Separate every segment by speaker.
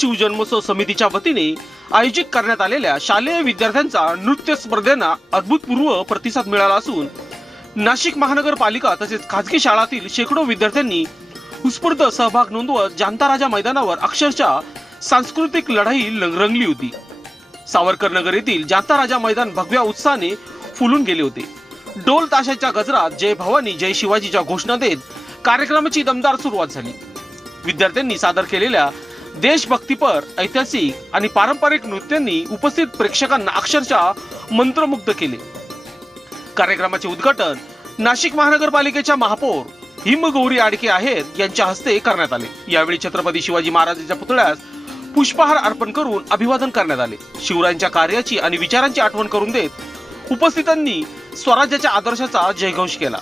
Speaker 1: शिवजन्मोत्सव समितीच्या वतीने आयोजित करण्यात आलेल्या शालेय विद्यार्थ्यांचा नृत्य स्पर्धेंना अद्भुतपूर्व प्रतिसाद मिळाला असून नाशिक महानगरपालिका तसेच खाजगी शाळातील शेकडो विद्यार्थ्यांनी उत्स्फूर्त सहभाग नोंदवत जांताराजा मैदानावर अक्षरशः सांस्कृतिक लढाई रंगली होती सावरकर नगर येथील जांताराजा मैदान भगव्या उत्साहाने फुलून गेले होते डोल ताशाच्या गजरात जय भवानी जय शिवाजीच्या घोषणा देत कार्यक्रमाची दमदार सुरुवात झाली विद्यार्थ्यांनी सादर केलेल्या देशभक्तीपर ऐतिहासिक आणि पारंपरिक नृत्यांनी उपस्थित प्रेक्षकांना अक्षरशः मंत्रमुग्ध केले कार्यक्रमाचे उद्घाटन नाशिक महानगरपालिकेच्या महापौर हिमगौरी आडके आहेत यांच्या हस्ते करण्यात आले यावेळी छत्रपती शिवाजी महाराजांच्या पुतळ्यास पुष्पहार अर्पण करून अभिवादन करण्यात आले शिवरायांच्या कार्याची आणि विचारांची आठवण करून देत उपस्थितांनी स्वराज्याच्या आदर्शाचा जयघोष केला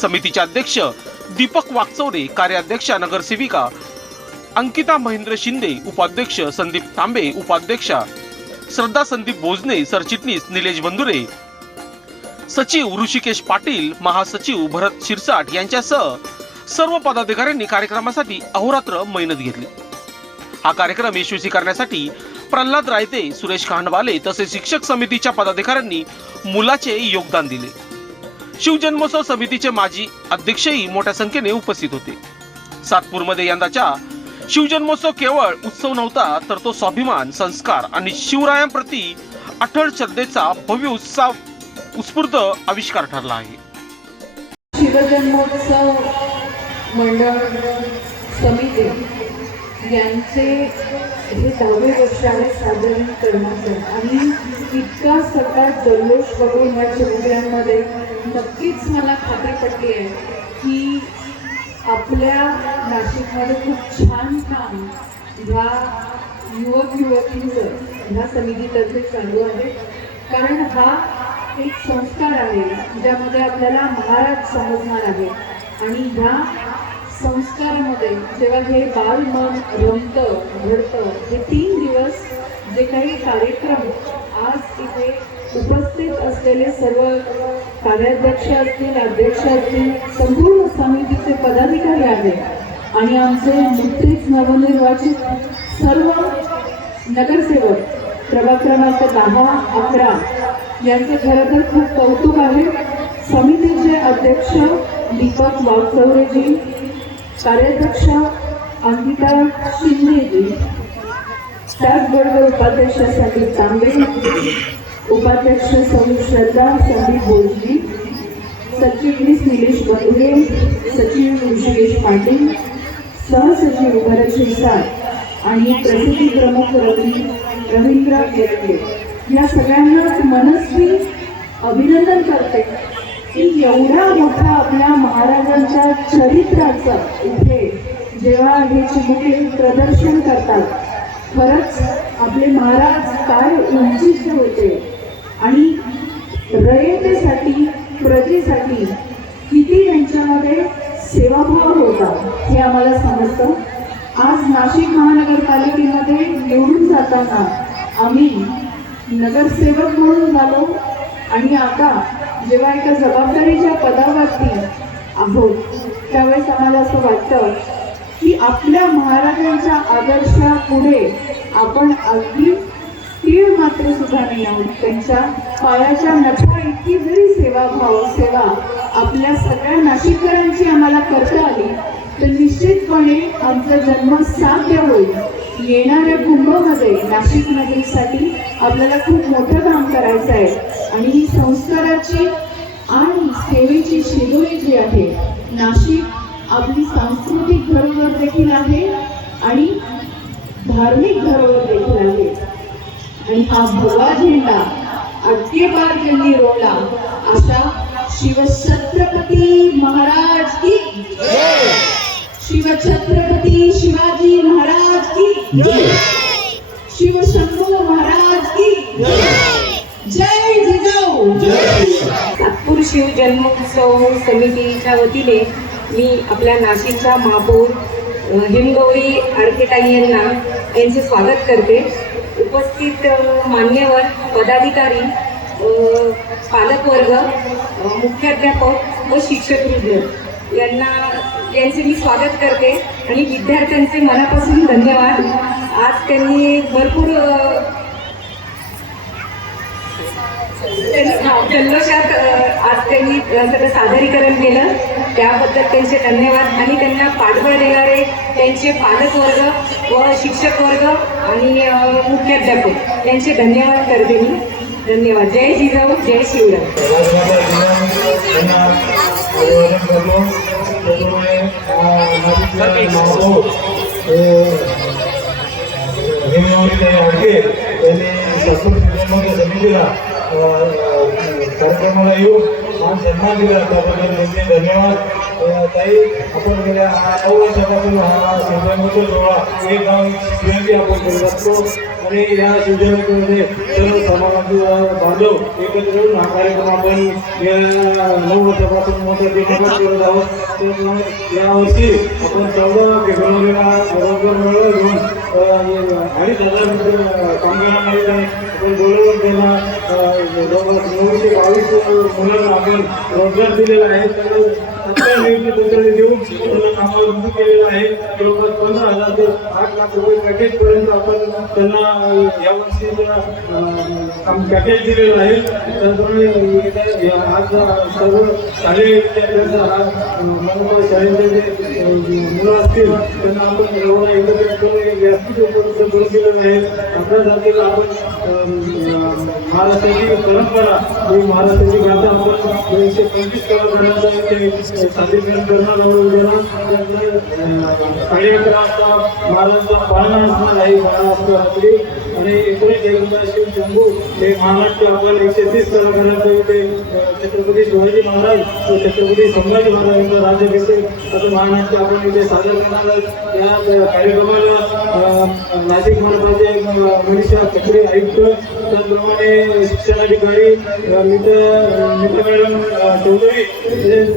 Speaker 1: समितीचे अध्यक्ष दीपक वाकचौरे कार्याध्यक्षा नगरसेविका अंकिता महेंद्र शिंदे उपाध्यक्ष संदीप तांबे उपाध्यक्षा श्रद्धा संदीप भोजने सरचिटणीस निलेश बंधुरे सचिव ऋषिकेश पाटील महासचिव भरत शिरसाट यांच्यासह सर्व पदाधिकाऱ्यांनी कार्यक्रमासाठी अहोरात्र मेहनत घेतली हा कार्यक्रम यशस्वी करण्यासाठी प्रल्हाद रायते सुरेश खांडवाले तसेच शिक्षक समितीच्या पदाधिकाऱ्यांनी मुलाचे योगदान दिले शिवजन्मोत्सव समितीचे माजी अध्यक्षही मोठ्या संख्येने उपस्थित होते सातपूरमध्ये यंदाच्या शिवजन्मोत्सव केवळ उत्सव नव्हता तर तो स्वाभिमान संस्कार आणि शिवरायांप्रती अठळ श्रद्धेचा भव्य उत्साह उत्स्फूर्त आविष्कार ठरला आहे
Speaker 2: शिवजन्मोत्सव मंडळ समिती यांचे हे दहावे वर्ष आहे सादरीकरणाचं आणि इतका सकाळ जल्लोष करून या चिमुकल्यांमध्ये नक्कीच मला खात्री पटली आहे की आपल्या नाशिकमध्ये खूप छान काम ह्या युवक युवतींचं ह्या समितीतर्फे चालू आहे कारण हा एक संस्कार आहे ज्यामध्ये आपल्याला महाराज समजणार आहे आणि ह्या संस्कारामध्ये जेव्हा हे बाल मन रमतं घडतं हे तीन दिवस जे काही कार्यक्रम आज इथे उपस्थित असलेले सर्व कार्याध्यक्ष असतील अध्यक्ष असतील संपूर्ण समितीचे पदाधिकारी आहेत आणि आमचे नुकतेच नवनिर्वाचित सर्व नगरसेवक प्रभाग क्रमांक दहा अकरा यांचे खरं तर खूप कौतुक आहे समितीचे अध्यक्ष दीपक वाघचौरेजी कार्याध्यक्ष अंकिता शिंदेजी त्याचबरोबर उपाध्यक्ष तांबे उपाध्यक्ष श्रद्धा संदीप बोजली वीस निलेश बंधुरे सचिव ऋषिकेश पाटील सहसचिव भरत शिरसाळ आणि प्रसिद्धी प्रमुख रवी रवींद्र गेरडे या सगळ्यांना मनस्वी अभिनंदन करते की एवढा मोठा आपल्या महाराजांच्या चरित्राचं इथे जेव्हा हे चिमुके प्रदर्शन करतात खरंच आपले महाराज काय उंचीचे होते आणि रयतेसाठी प्रजेसाठी किती त्यांच्यामध्ये सेवाभाव होता हे आम्हाला समजतं आज नाशिक महानगरपालिकेमध्ये निवडून जाताना आम्ही नगरसेवक म्हणून झालो आणि आता जेव्हा एका जबाबदारीच्या पदावरती आहोत त्यावेळेस आम्हाला असं वाटतं की आपल्या महाराजांच्या आदर्शापुढे आपण अगदी तीळ मात्र सुद्धा नाही आहोत त्यांच्या पायाच्या नफा इतकी जरी सेवा भाव सेवा आपल्या सगळ्या नाशिककरांची आम्हाला करता आली तर निश्चितपणे आमचा जन्म साध्य होईल येणाऱ्या कुंभमध्ये नाशिक नगरीसाठी आपल्याला खूप मोठं काम करायचं आहे आणि ही संस्काराची आणि सेवेची शिदोरी जी आहे नाशिक आपली सांस्कृतिक धरोहर देखील आहे आणि धार्मिक धरोहर देखील आहे आणि हा भगवा झेंडा अडकेबार असा शिव छत्रपती शिवछत्रपती महाराज की शिवछत्रपती शिवाजी महाराज की शंभू महाराज की जय जिजाऊ नागपूर शिव जन्मोत्सव समितीच्या वतीने मी आपल्या नाशिकच्या महापौर हिमगौरी अडकेटाई यांना यांचे स्वागत करते उपस्थित मान्यवर पदाधिकारी पालकवर्ग मुख्याध्यापक व शिक्षकवृद्ध यांना यांचे मी स्वागत करते आणि विद्यार्थ्यांचे मनापासून धन्यवाद आज त्यांनी भरपूर जल्लोषात आज त्यांनी सगळं सादरीकरण केलं त्याबद्दल त्यांचे धन्यवाद आणि त्यांना पाठबळ देणारे त्यांचे पालक वर्ग व शिक्षक वर्ग आणि मुख्याध्यापक यांचे धन्यवाद करते मी धन्यवाद जय जिजाऊ जय शिवराम
Speaker 3: कार्यक्रमाला येऊ मान सन्मान दिला धन्यवाद ताई आपण गेल्या नऊ वर्षापासून हा सोहळा एक गाव शिवजयंती आपण करत असतो आणि या शिवजयंतीमध्ये सर्व समाजाचे बांधव एकत्र येऊन हा कार्यक्रम आपण गेल्या नऊ वर्षापासून मोठ्या करत आहोत तर यावर्षी आपण चौदा फेब्रुवारीला रोजगार घेऊन आणि हजार आपण जवळपास बावीस मुलांना आपण रोजगार दिलेला आहे देऊन त्यांना कामावर आहे जवळपास आठ लाख रुपये आपण त्यांना यावर्षी पॅकेज दिलेलं आहे आज सर्व त्यांना आपण दिलेलं आहे आपल्या जातीला आपण महाराष्ट्राची परंपरा ही महाराष्ट्राची गाथा आपण एकशे पंचवीस कलाकारांचा ते सादरीकरण करणार आहोत उद्याला साडेअकरा महाराष्ट्राचा पाळणा असणार आहे बारा रात्री आणि एकोणीस एकोणीसशे शंभू हे महाराष्ट्र आपण एकशे तीस कलाकारांचं होते छत्रपती शिवाजी महाराज व छत्रपती संभाजी महाराज यांचा राज्याभिषेक असं महाराष्ट्र आपण इथे सादर करणार या कार्यक्रमाला नाशिक महाराष्ट्राचे मनीषा ठाकरे आयुक्त त्याचप्रमाणे शिक्षणाधिकारी मित्र मित्र मॅडम चौधरी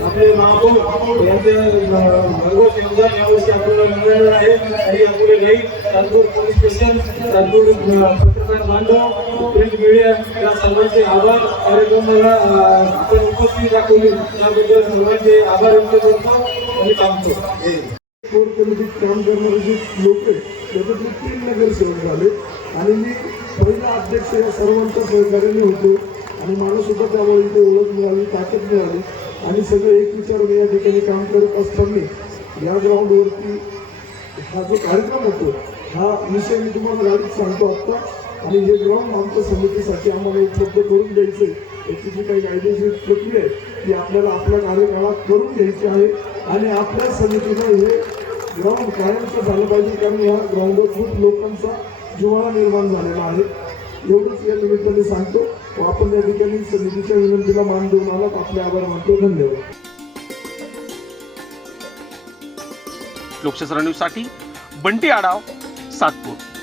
Speaker 3: आपले महापौर यांचे भरघोस योगदान यावर्षी आपल्याला मिळणार आहे आणि आपले नाही तात्पूर पोलीस स्टेशन तात्पूर पत्रकार बांधव प्रिंट मीडिया या सर्वांचे आभार कार्यक्रमाला उपस्थिती दाखवली त्याबद्दल सर्वांचे आभार व्यक्त करतो आणि थांबतो काम करणारे लोक आहे त्याच्यातले तीन नगरसेवक झाले आणि मी पहिला अध्यक्ष या सर्वांच्या सहकार्याने होतो आणि माणूस सुद्धा त्यामुळे इथे ओळख मिळाली ताकद मिळाली आणि सगळे एक विचारून या ठिकाणी काम करत असताना या ग्राउंडवरती हा जो कार्यक्रम होतो हा विषय मी तुम्हाला गाडीत सांगतो आत्ता आणि हे ग्राउंड आमच्या समितीसाठी आम्हाला उपलब्ध करून द्यायचे याची जी काही कायदेशीर प्रक्रिया आहे ती आपल्याला आपल्या कार्यकाळात करून घ्यायची आहे आणि आपल्या समितीने हे ग्राउंड कायमचं झालं पाहिजे कारण या ग्राउंडवर खूप लोकांचा जिव्हाळा निर्माण झालेला आहे एवढंच या निमित्ताने सांगतो व आपण या ठिकाणी समितीच्या विनंतीला मान देऊन आलात आपले आभार मानतो धन्यवाद
Speaker 1: लोकशाही साठी बंटी आडाव सातपूर